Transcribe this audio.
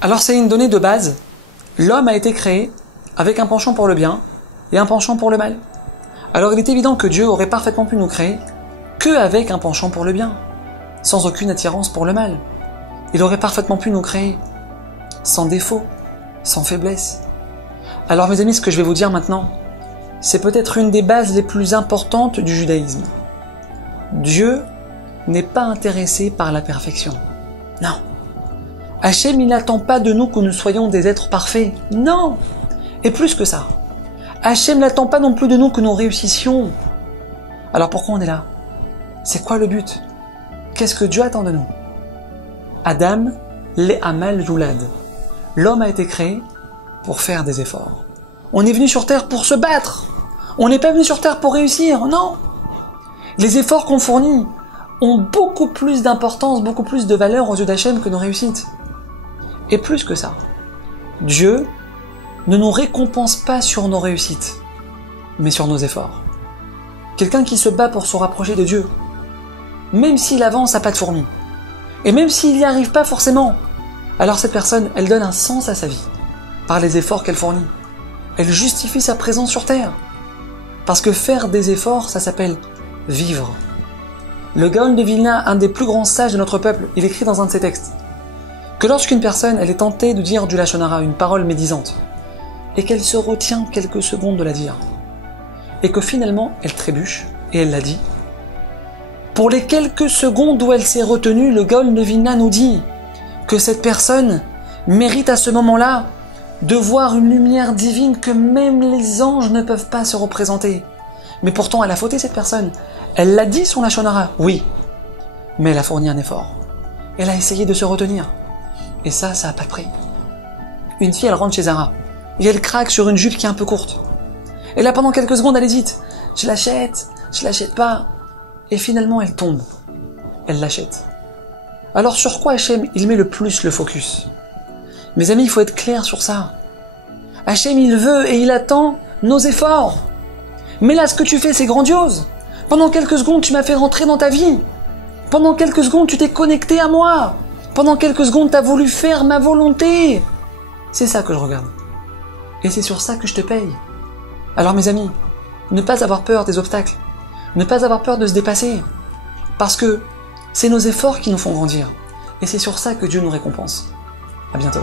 Alors c'est une donnée de base. L'homme a été créé avec un penchant pour le bien et un penchant pour le mal. Alors il est évident que Dieu aurait parfaitement pu nous créer qu'avec un penchant pour le bien, sans aucune attirance pour le mal. Il aurait parfaitement pu nous créer sans défaut, sans faiblesse. Alors mes amis, ce que je vais vous dire maintenant, c'est peut-être une des bases les plus importantes du judaïsme. Dieu n'est pas intéressé par la perfection. Non. Hachem, il n'attend pas de nous que nous soyons des êtres parfaits. Non. Et plus que ça. Hachem n'attend pas non plus de nous que nous réussissions. Alors pourquoi on est là? C'est quoi le but? Qu'est-ce que Dieu attend de nous? Adam, le'amal yulad. L'homme a été créé pour faire des efforts. On est venu sur terre pour se battre. On n'est pas venu sur terre pour réussir, non. Les efforts qu'on fournit ont beaucoup plus d'importance, beaucoup plus de valeur aux yeux d'Hachem que nos réussites. Et plus que ça, Dieu ne nous récompense pas sur nos réussites, mais sur nos efforts. Quelqu'un qui se bat pour se rapprocher de Dieu, même s'il avance à pas de fourmi, et même s'il n'y arrive pas forcément, alors cette personne, elle donne un sens à sa vie, par les efforts qu'elle fournit. Elle justifie sa présence sur terre. Parce que faire des efforts, ça s'appelle vivre. Le Gaon de Vilna, un des plus grands sages de notre peuple, il écrit dans un de ses textes que lorsqu'une personne, elle est tentée de dire du Lachon Hara, une parole médisante, et qu'elle se retient quelques secondes de la dire, et que finalement, elle trébuche, et elle la dit, pour les quelques secondes où elle s'est retenue, le Gaon de Vilna nous dit que cette personne mérite à ce moment-là de voir une lumière divine que même les anges ne peuvent pas se représenter. Mais pourtant, elle a fauté cette personne. Elle l'a dit son Lachon Hara, oui, mais elle a fourni un effort. Elle a essayé de se retenir. Et ça n'a pas de prix. Une fille, elle rentre chez Zara, et elle craque sur une jupe qui est un peu courte. Et là, pendant quelques secondes, elle hésite. Je l'achète pas. Et finalement, elle tombe. Elle l'achète. Alors sur quoi Hachem, il met le plus le focus? Mes amis, il faut être clair sur ça. Hachem, il veut et il attend nos efforts. Mais là, ce que tu fais, c'est grandiose. Pendant quelques secondes, tu m'as fait rentrer dans ta vie. Pendant quelques secondes, tu t'es connecté à moi. Pendant quelques secondes, tu as voulu faire ma volonté. C'est ça que je regarde. Et c'est sur ça que je te paye. Alors mes amis, ne pas avoir peur des obstacles. Ne pas avoir peur de se dépasser. Parce que c'est nos efforts qui nous font grandir. Et c'est sur ça que Dieu nous récompense. À bientôt.